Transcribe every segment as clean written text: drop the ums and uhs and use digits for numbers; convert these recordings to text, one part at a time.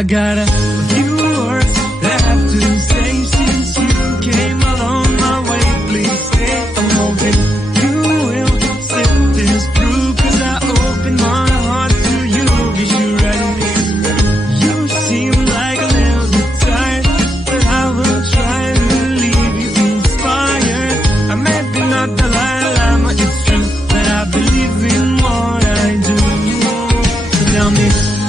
I got a few words that I have to say since you came along my way. Please stay. I'm hoping you will sit this through, 'cause I open my heart to you. Wish you ready. You seem like a little bit tired, but I will try to leave you inspired. I may be not the Dalai Lama, it's true that I believe in what I do. So tell me,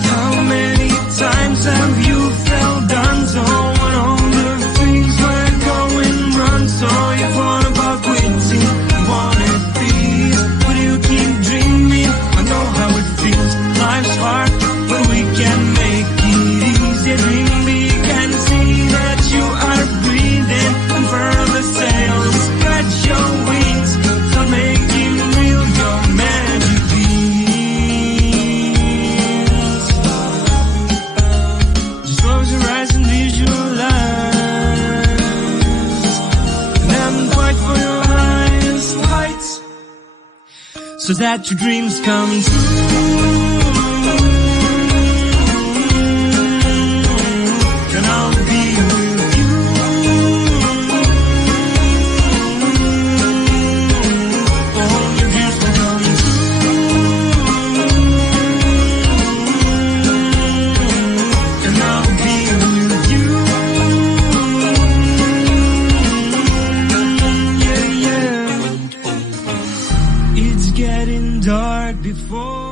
how many times have you felt done so when all the things were going wrong? So you thought about quitting, you wanted peace, but you keep dreaming. I know how it feels, life's hard, but we can make it easy. Dream big and see that you are breathing. Unfurl the sails, spread your wings, start making real your magic beams. Just close your eyes and visualize, and then fight for your highest heights, so that your dreams come true. And I'll be with you. All your dreams will come true. And I'll be with you. Yeah, yeah. It's getting dark before